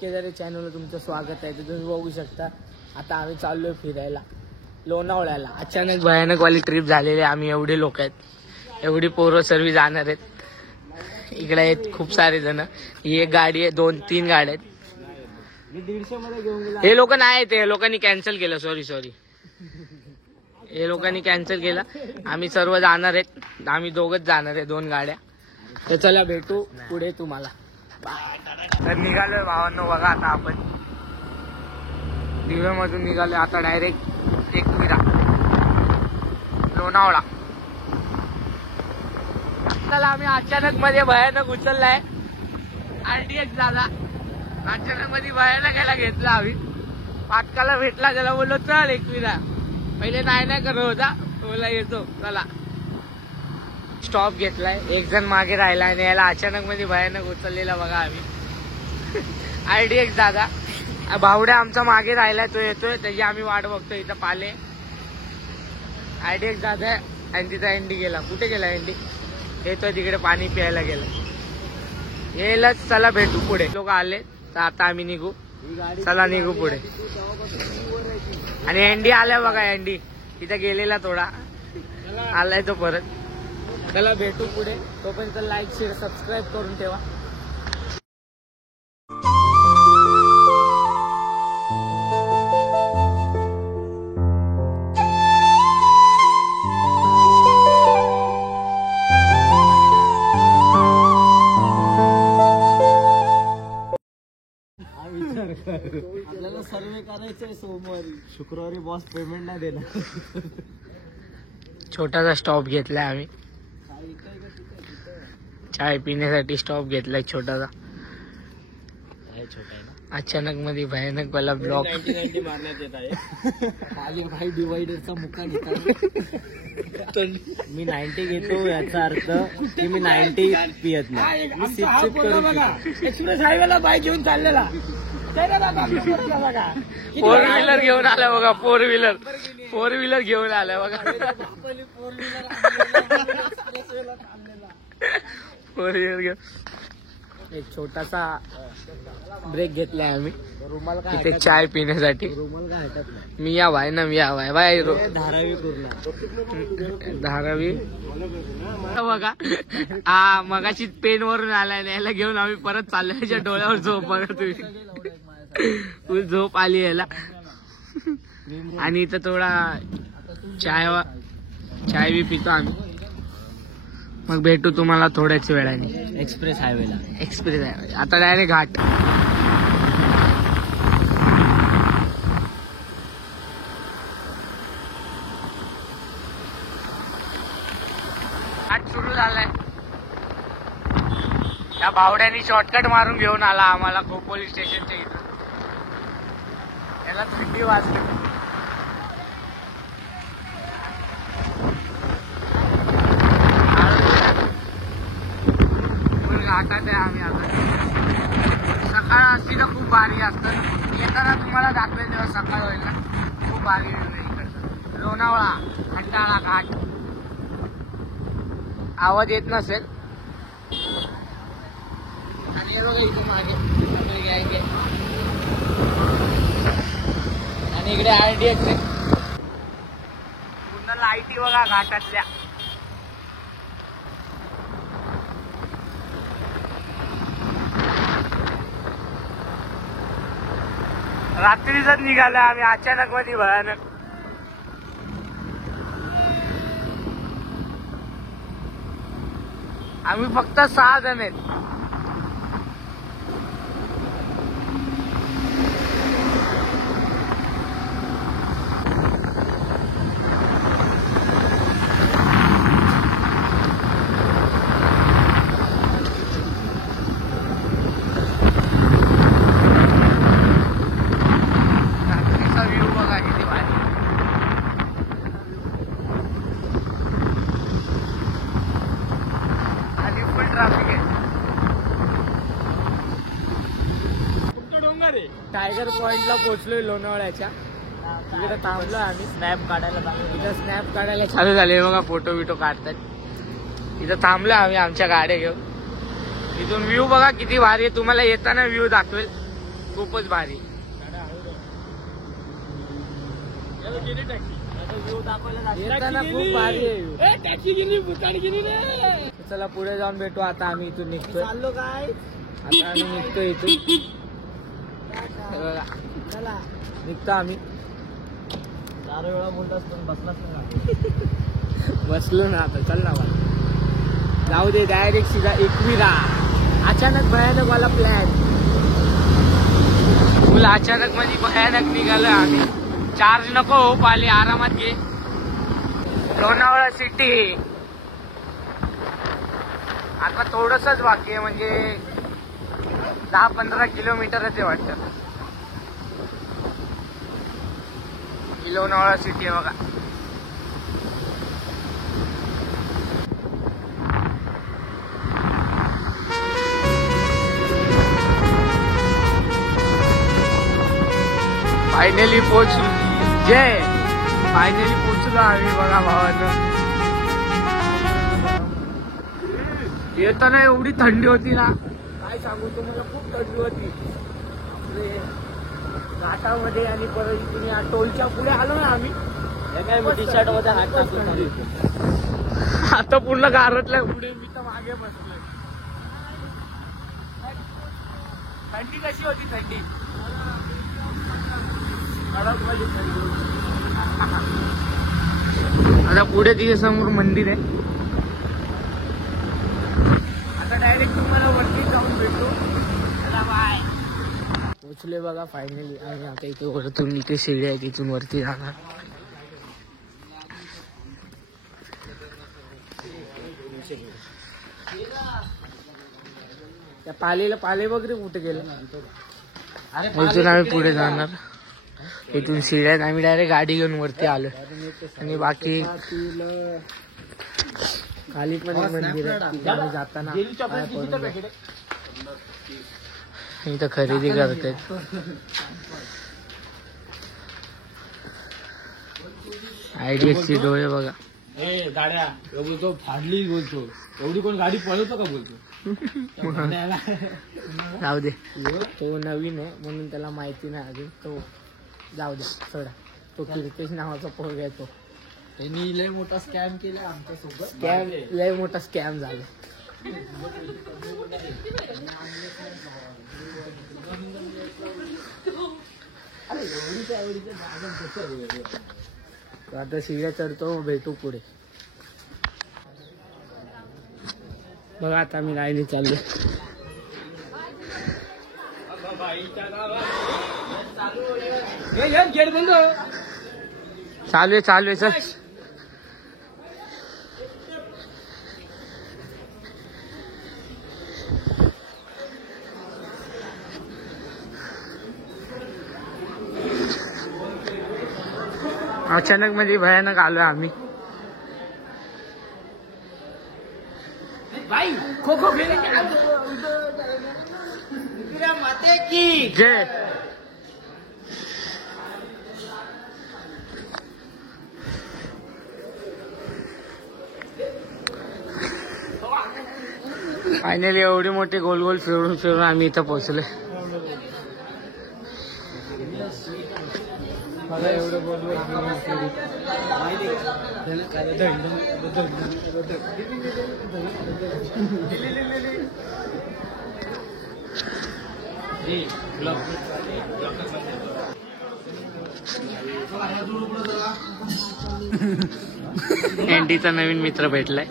केदारे चॅनलवर तुमचं स्वागत आहे. तर तुम्ही बघू शकता आता आम्ही चाललोय फिरायला लोणावळ्याला. अचानक भयानक वाली ट्रिप झालेली. आम्ही एवढे लोक आहेत, एवढी पोरं सर्व जाणार आहेत. इकडे आहेत खूप सारे जण. ही एक गाडी आहे, 2-3 गाड्या आहेत. हे लोक नाही आहेत, हे लोकांनी कॅन्सल केलं. सॉरी हे लोकांनी कॅन्सल केलं. आम्ही सर्व जाणार आहेत, आम्ही दोघच जाणार आहे, 2 गाड्या. तर चला भेटू पुढे तुम्हाला. तर निघालोय भावांनो. बघा आता आपण दिव्यामधून निघालोय. आता डायरेक्ट एकविरा लोणावळा. चला आम्ही अचानक मध्ये भयानक उचललाय. RDX दादा अचानक मध्ये भयानक याला घेतला. आम्ही पाटकाला भेटला, त्याला बोललो चल एकविरा. पहिले नाही करत होता, बोला येतो चला. स्टॉप घेतलाय. एक जण मागे राहिला आणि याला अचानक मध्ये भयानक उचललेला बघा आम्ही. RDX दादा. भावड्या आमचा मागे राहिलाय, तो येतोय, त्याची आम्ही वाट बघतोय. इथं पाले RDX दादा आणि तिथं एंडी गेला. कुठे गेला एंडी? येतोय तिकडे, पाणी प्यायला गेला. येईलच. चला भेटू पुढे. लोक आले तर आता आम्ही निघू. चला निघू पुढे. आणि एंडी आलाय बघा. एंडी तिथं गेलेला, थोडा आलाय तो परत. चला भेटू पुढे. तोपर्यंत लाईक शेअर सबस्क्राईब करून ठेवा. आपल्याला सर्वे करायचंय सोमवारी. शुक्रवारी बॉस पेमेंट नाही देणार. छोटासा स्टॉप घेतलाय आम्ही. चाय पिण्यासाठी स्टॉप घेतलाय छोटासा. अचानक मध्ये भयानक वाला ब्लॉक 90 मारण्यात येत आहे. खाली भाई डिवायडरचा मुका घेतात. मी 90 घेतो, याचा अर्थ की मी 90 पियत नाही. एक्सप्रेस हायवेला बाईक घेऊन चाललेला. 4 व्हीलर घेऊन आला बघा. 4 व्हीलर घेऊन आलाय बघा. 4 व्हीलर घेऊन एक छोटासा ब्रेक घेतलाय आम्ही इथे चाय पिण्यासाठी. मी या भाई ना, मी या भाई धारावी बघा. हा मगाशी पेन वरून आलाय, याला घेऊन आम्ही परत चाललो. याच्या डोळ्यावर झोप बघा तुम्ही. झोप आली याला. आणि इथं थोडा चाय बी पितो आम्ही. मग भेटू तुम्हाला थोड्याच वेळाने एक्सप्रेस हायवेला. आता डायरेक्ट घाट. घाट सुरू झालाय. त्या भावड्यानी शॉर्टकट मारून घेऊन आला आम्हाला पोलीस स्टेशनच्या इथं. त्याला थंडी वाजली. घाटात आहे आम्ही आता. सकाळ असती ना खूप भारी असतं. येताना तुम्हाला दाखवेल तेव्हा सकाळ होईल ना. खूप भारी इकडचं लोणावळा खंडाळा घाट. आवाज येत नसेल. आणि हे बघा इथे मागे घ्यायचे. आणि इकडे RDX आहे. पूर्ण लाईटी बघा घाटातल्या. रात्रीच निघालो आम्ही अचानक मध्ये भयानक. आम्ही फक्त 6 जण आहेत. टायगर पॉइंटला पोहोचलोय लोणावळ्याच्या. तिकडे थांबलो आम्ही स्नॅप काढायला. इथं स्नॅप काढायला चालू झाले बघा. फोटो बिटो काढतात. इथं थांबलो आम्ही आमच्या गाड्या घेऊन. इथून व्ह्यू बघा किती भारी आहे. तुम्हाला येताना व्ह्यू दाखवेल. खूपच भारी. येताना खूप भारी आहे. चला पुढे जाऊन भेटू. आता आम्ही इथून निघतोय. चाललो काय आता आम्ही निघतो इथून. चला निघतो आम्ही. 4 वेळा बोलतास पण बसलाच नाही. बसलो ना आता. चल ना बाई. जाऊ दे. डायरेक्ट सीधा एकविरा. अचानक भयानक वाला प्लॅन. फुल अचानक मध्ये भयानक निघालं आम्ही. चार्ज नको हो पाले. आरामात घे. लोणावळा सिटी. आता थोडसच बाकी आहे. म्हणजे 10-15 किलोमीटरच आहे वाटतं. ही लोणावळा सिटी आहे बघा. फायनली पोहोचलो. फायनली पोहोचलो आम्ही बघा भावानं. येताना एवढी थंडी होती ना काय सांगू तुम्हाला. खूप थंडी होती. घाटामध्ये आणि परत इथून या टोलच्या पुढे आलो ना आम्ही. काय टी शर्ट मध्ये हात टाकून आता पूर्ण गारटलंय पुढे. मी तर मागे बसलोय. थंडी कशी होती. थंडी आता पुढे तिथे समोर मंदिर आहे. आता डायरेक्ट तुम्हाला वरती जाऊन भेटू. बाय. पोचले बघा फायनली. आणि आता इथे वरतून इथे शिडी आहे तिथून वरती जाणार. त्या पाले वगैरे कुठे गेले. इथून आम्ही पुढे जाणार. इथून शिड्यात आम्ही डायरेक्ट गाडी घेऊन वरती आलो. आणि बाकी खाली पण एक मंदिर आहे. तिथे आम्ही जाताना इथं खरेदी करते. आयडीएफसी डोळे बघा. गाड्या बोलतो फाडली बोलतो. एवढी कोण गाडी पळवतो का बोलतो. जाऊ दे. तो नवीन आहे म्हणून त्याला माहिती नाही अजून. तो जाऊ दे सोडा. तो कीर्तेश नावाचा पोरगा आहे. तो त्यांनी लय मोठा स्कॅम केला आमच्या सोबत. स्कॅम लय मोठा स्कॅम झाला. आता शिड्या चढतो. भेटू पुढे. बघा आता आम्ही राहिले चाललो. चालू आहे चल. अचानक मध्ये भयानक आलोय आम्ही. भाई खो खो माते की जय. फायनली एवढी मोठी गोल गोल फिरून फिरून आम्ही इथं पोहोचले. मला एवढं गोल गोल एनडीचा नवीन मित्र भेटलाय.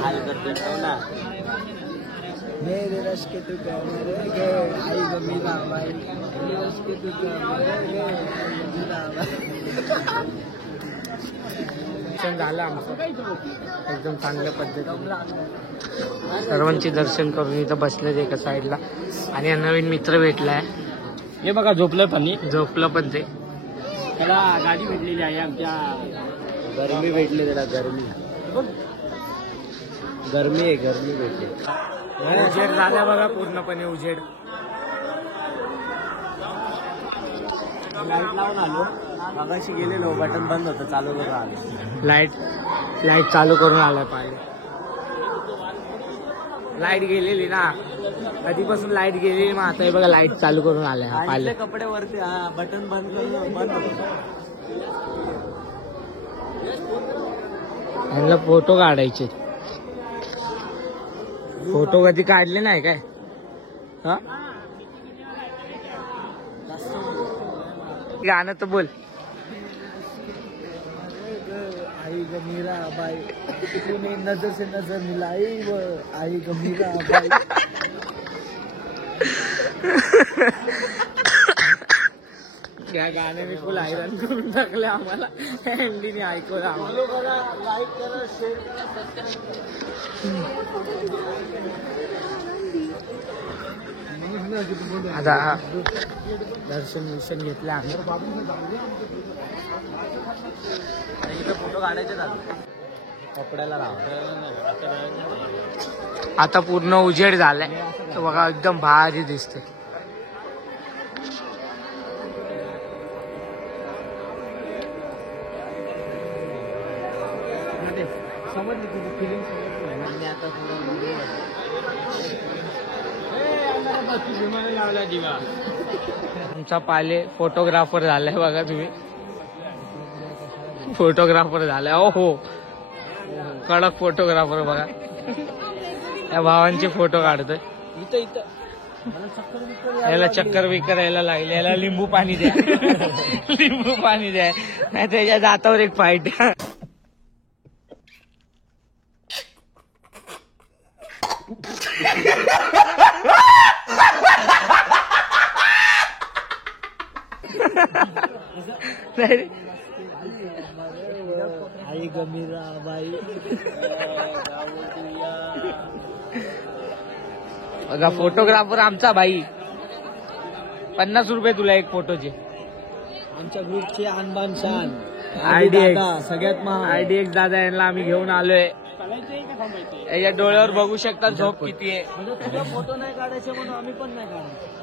हाल करतो ना. मेरे रश के तू आई गमीला बाई. रश के तू झालं आमचं एकदम चांगल्या पद्धतीने. सर्वांचे दर्शन करून इथं बसलेत एका साईडला. आणि नवीन मित्र भेटलाय. हे बघा झोपलं पण. झोपलं पण ते. त्याला गाडी भेटलेली आहे आमच्या. गरमी भेटली त्याला. गरमी भेटली. उजेड झाला बघा पूर्णपणे उजेड. लाईट लावून आलो. मगाशी गेलेलो बटन बंद होतं. चालू करून आलो. लाईट चालू करून आलाय पाहिजे. लाईट गेलेली ना कधीपासून लाईट गेली, मग आता हे बघा लाईट चालू करून आलाय हा पाले. कपडे वरती बटन बंद करून बंद. यांना फोटो काढायचे. फोटो कधी काढले नाही काय? हा गाणं तर बोल. आई ग मीरा बाई तूने नजर से नजर मिलाई व आई ग मीरा बाई. या गाण्याने फुल हैराण करून टाकले आम्हाला. एंडीने ऐकवलं आम्हाला. लाईक करा, शेअर करा, सबस्क्राईब. आता दर्शन घेतलं आम्ही. इथं फोटो काढायचे कपड्याला आता पूर्ण उजेड झालाय तर बघा एकदम भारी दिसते. समजली तुझी फिलिंग समजली. आता आमचा पाले फोटोग्राफर झालाय बघा तुम्ही. फोटोग्राफर झालाय. ओ हो कडक फोटोग्राफर बघा. या भावांचे फोटो काढतोय. इथं इथं याला चक्कर बिक्कर यायला लागले. याला लिंबू पाणी द्या. लिंबू पाणी द्या नाही त्याच्या दातावर एक फाईट. आई ग मीरा बाई. बघा फोटोग्राफर आमचा भाई. 50 रुपये तुला एक फोटोचे. आमच्या ग्रुपचे आणबान शान IDX सगळ्यात महान. IDX दादा यांना आम्ही घेऊन आलोय. याच्या डोळ्यावर बघू शकता झोप किती आहे. म्हणजे तुझा फोटो नाही काढायचे म्हणून आम्ही पण नाही काढायचे.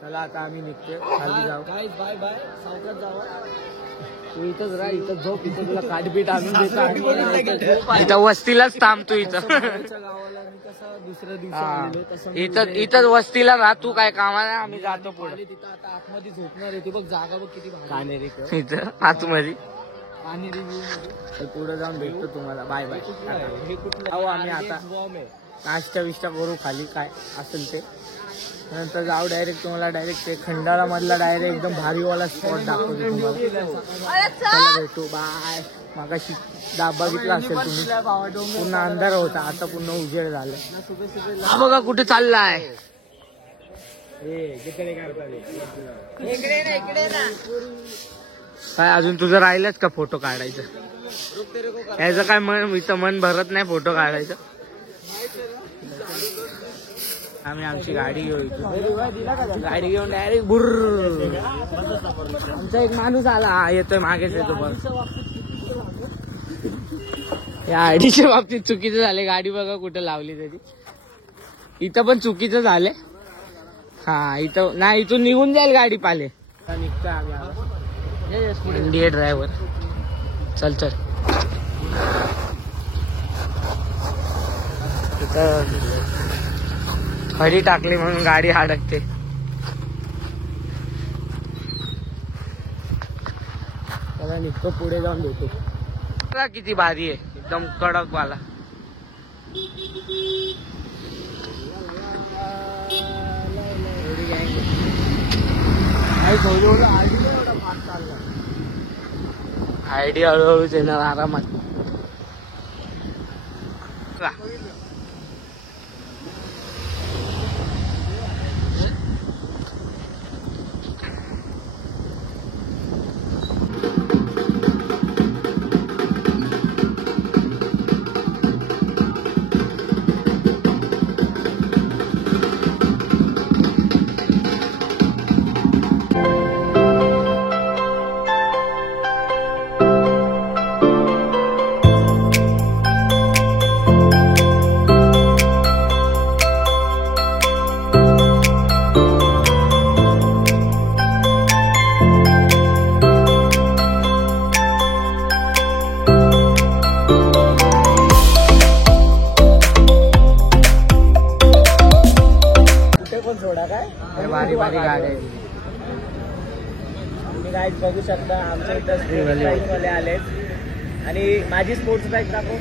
चला आता आम्ही निघतोय खाली जाऊ. काय बाय बाय सावकाश जावा. तू इथंच राह. इथं झोप. इथं तुला काठपीठ आणून देतो. इथं वस्तीलाच थांबतो इथं. गावाला मी कसं दुसऱ्या दिवशी आलेलो तसं इथं वस्तीला राह. तू काय कामाला. आम्ही जातो पुढे. तिथं आता आतमध्ये झोपणार आहे. ते बघ जागा बघ किती कानेरी इथं आतमध्ये. कानेरी व्ह्यू पुढे जाऊन भेटतो तुम्हाला. Bye bye. हे कुठलं जाऊ आम्ही आता. नाश्ता विष्टा करू खाली काय असेल ते. नंतर जाऊ डायरेक्ट. तुम्हाला डायरेक्ट ते खंडाळा मधला डायरेक्ट एकदम भारीवाला स्पॉट दाखवतो तुम्हाला. चला भेटू. बाय. मागाशी बघितला असेल तुम्ही पूर्ण अंधार होता. आता पूर्ण उजेड झालं. हा बघा कुठे चाललाय. काय अजून तुझं राहिलंच का फोटो काढायचं. याचं काय मन इथं मन भरत नाही फोटो काढायचं. आम्ही आमची गाडी घेऊ. गाडी घेऊन डायरेक्ट बुर्र. आमचा एक माणूस आला. येतोय मागेच येतो. पण या आयडीच्या बाबतीत चुकीचं झाले. गाडी बघा कुठं लावली तरी. इथं पण चुकीचं झालंय. हा इथं नाही. इथून निघून जाईल गाडी पाले. निघतोय आम्ही. India driver. चल चल. इथं खडी टाकली म्हणून गाडी अडकते. त्याला निघतो पुढे जाऊन भेटू. किती भारी आहे. एकदम कडक वाला. आयडिया हळूहळूच येणार आरामात. भारी गाड्या आहेत. तुम्ही गाईज बघू शकता आमच्या इथं स्पोर्ट्स बाईक वाले आलेत. आणि माझी स्पोर्ट्स बाईक दाखव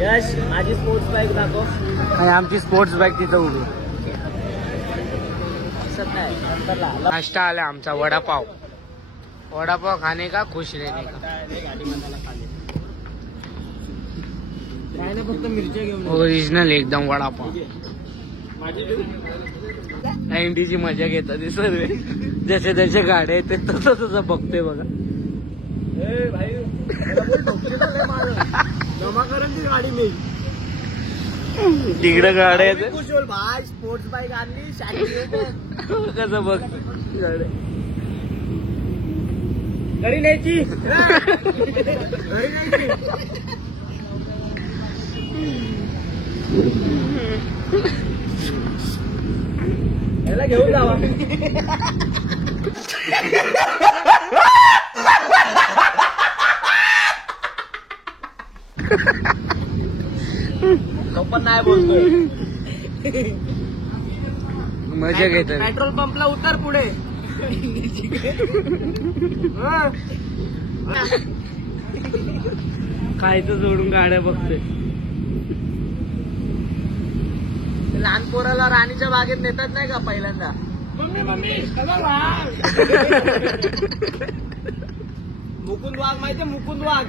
यश, माझी स्पोर्ट्स बाईक दाखव. आणि आमची स्पोर्ट्स बाईक तिथं उभी. नाश्ता आला आमचा वडापाव. वडापाव खाणे का खुश रहने का. काय ना फक्त मिरच्या घेऊन ओरिजिनल एकदम वडापाव. 90ची मजा घेतात ते सर्व. जसे जसे गाड्या आहेत तसं तसं बघतोय बघा. जमा करून ती गाडी मी तिकडे गाड्या आहेत कुशल भाई. स्पोर्ट्स बाईक आणली कसं बघ. घरी न्यायची घरी न्यायची. याला घेऊन जावा. तो पण नाही बोलतोय. मजा घेतात. पेट्रोल पंपला उतर पुढे. खायचं सोडून गाड्या बघतोय. लहान पोराला राणीच्या बागेत नेतात नाही का पहिल्यांदा. मुकुंद वाघ माहितीये मुकुंद वाघ.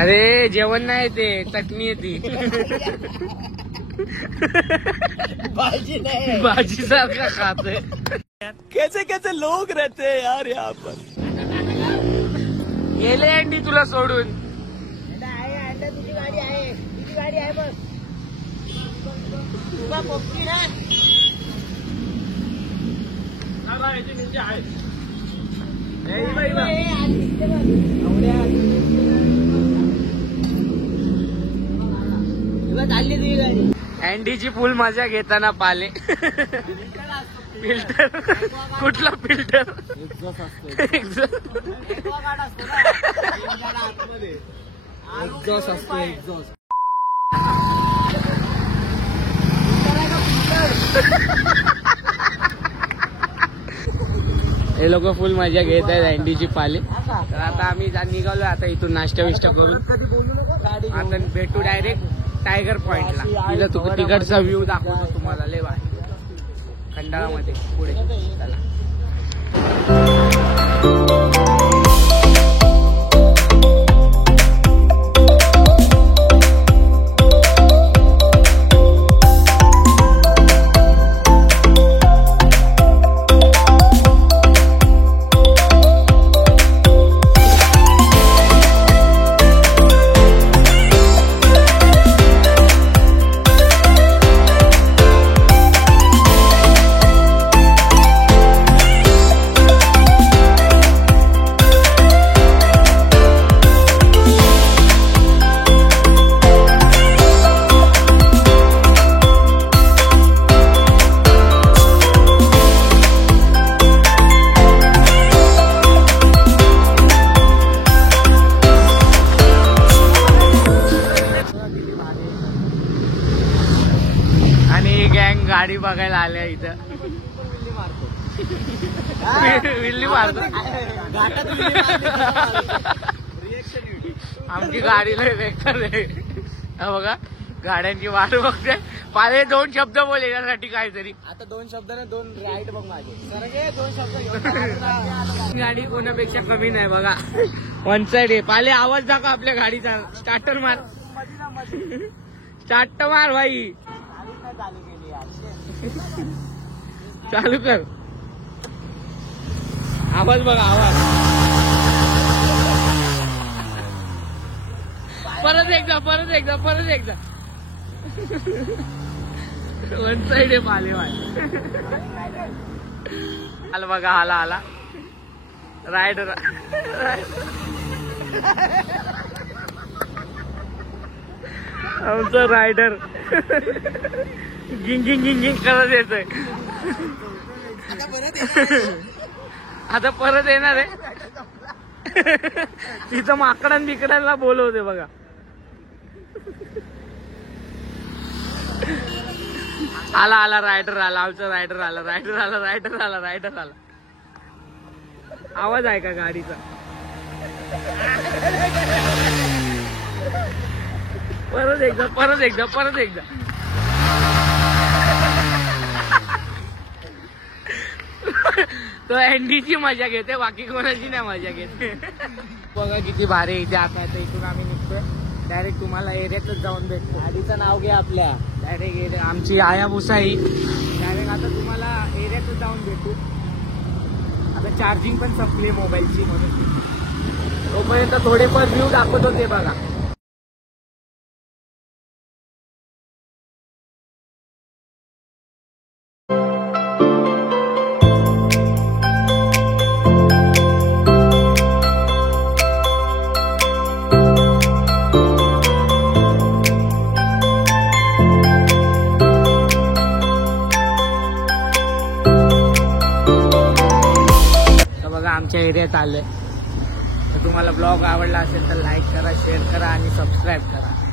अरे जेवण नाही ते चटणी आहे ती. भाजी नाही भाजी सारखा खाते. कैसे कैसे लोग रहते हैं यार यहाँ पर. गेले अंडी तुला सोडून. तुझी गाडी आहे तुझी गाडी आहे बस. तुला पोपटी ना तुला चालली तुझी गाडी. अँडीची फुल मजा घेताना पाले. फिल्टर कुठला फिल्टर. एक्झॉस्ट असतो एक्झॉस्ट. हे लोक फुल मजा घेत आहेत अँडीची पाले. तर आता आम्ही निघालो आता इथून नाश्ता विष्टा करून. आता भेटू डायरेक्ट टायगर पॉइंटला. तिथं तिकडचा व्ह्यू दाखवतो तुम्हाला. लय भारी खंडाळामध्ये पुढे. चला. गाडी बघायला आल्या इथं. विल्ली मारतो. आमची गाडी लय बेकार आहे. बघा गाड्यांची वाट बघते. पाले 2 शब्द बोल यासाठी काहीतरी. आता 2 शब्दाने 2 राईट बघ माझे. सरगे 2 शब्द. गाडी कोणापेक्षा कमी नाही बघा. वन साइड आहे. पाले आवाज दाखव आपल्या गाडीचा. स्टार्टर मार. स्टार्ट मार भाई. चालू कर. आवाज बघा आवाज. परत एकदा परत एकदा परत एकदा. वन साइड आहे पाले भाई. आला बघा आला आला. रायडर. आमचा रायडर गिंग गिंग गिंग गिंग करत येतोय. आता परत येणार आहे. तिथं माकडां बिकडांना बोलवते बघा. आला आला रायडर आला, आमचा रायडर आला, रायडर आला, रायडर आला, रायडर आला. आवाज आहे का गाडीचा? परत एकदा, परत एकदा, परत एकदा. तो अँडीची मजा घेते, बाकी कोणाची नाही मजा घेते. बघा किती भारी इथे. आता इथून आम्ही निघतोय डायरेक्ट तुम्हाला एरियातच जाऊन भेटतो. गाडीचं नाव घ्या आपल्या. डायरेक्ट आमची आया मुसाई. डायरेक्ट आता तुम्हाला एरियातच जाऊन भेटू. आता चार्जिंग पण संपली मोबाईलची म्हणून तोपर्यंत थोडेफार व्ह्यू दाखवत होते बघा. आमच्या एरियात आलोय. तर तुम्हाला ब्लॉग आवडला असेल तर लाईक करा, शेअर करा आणि सबस्क्राईब करा.